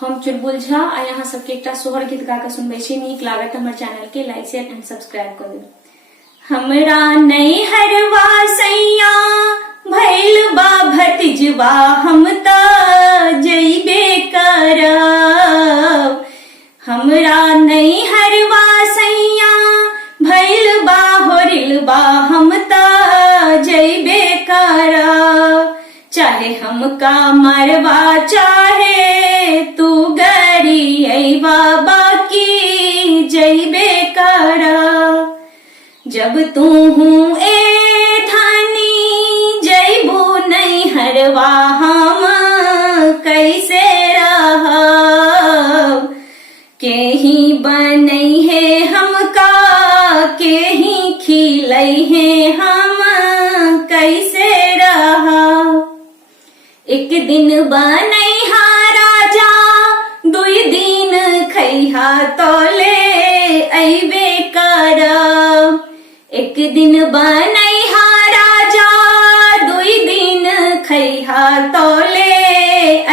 हम चुलबुल झा आ यहाँ सबके एक सोहर गीत गा के सुनबे छी। नीक लागत हमर चैनल के लाइक शेयर एंड सब्सक्राइब कर देब। हमरा नहीं हरवा सैया भैल बा भतीजवा हम त जइबे करब। हमरा नहीं हरवा सैया भैल बा होरिल बा हम त जइबे करब। चाहे हमका मरवा चाहे तू गरी अइबा बाकी जइबे करब। जब तू हूँ ए धानी जइबू नहीं हरवा हम कैसे रहब। केही बनई है हमका केही खिलई है हम कैसे रहब। एक दिन बनैहा राजा दुई दिन खैहा तोले अइबे करब। एक दिन बनैहा राजा दुई दिन खैहा तोले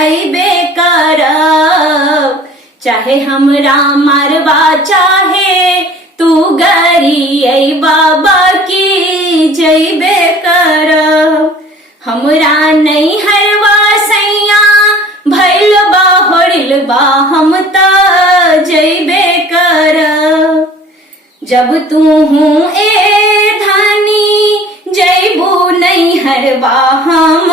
अइबे करब। चाहे हमरा मरवा चाहे तू गरी अइबा बाकी जइबे करब। हमरा नहीं हरवा सैया भैल बा होरिल बा हम त जइबे करब। जब तू हूँ ए धानी जइबू नहीं हरवा हम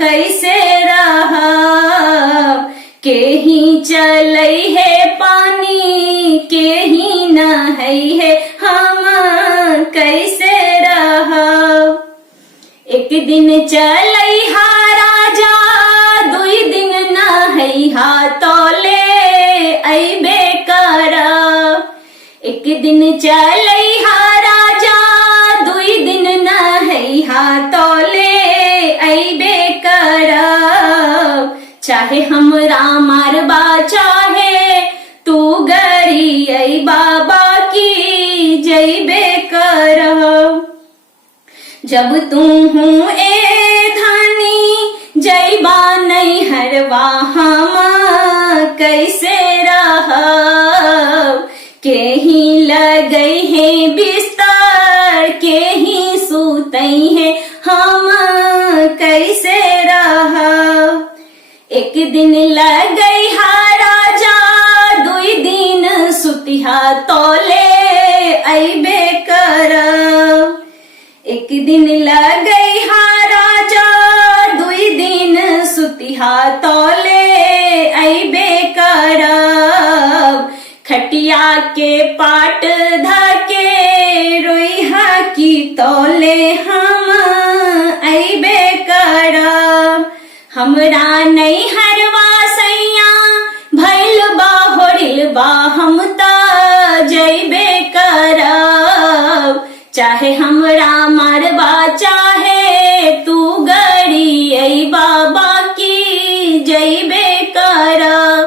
कैसे रहब। केही चलई है पानी केही नहई है हम कैसे रहब। एक दिन चलैहा राजा दुई दिन नहैहा तोले अइबे करब। एक दिन चलैहा राजा दुई दिन नहैहा तोले अइबे करब। चाहे हमरा मरवा चाहे तू गरी अइबा बाकी जइबे करब। जब तू हूँ ए धानी जइबा नहीं हरवा हम कैसे रहब। केही लगई है बिस्तर केही सुतई है हम कैसे रहब। एक दिन लगई हा राजा दुई दिन सुतिहा तोले अइबे करब। एक दिन लगई हा राजा दुई दिन सुतिहा तोले अइबे करब। खटिया के पाट धके रोइहा की तोले हम अइबे करब। हमरा नहीं हरवा सैया भैल बा होरिल बा हम त जइबे करब। चाहे हमरा मरवा चाहे तू गरी अइबा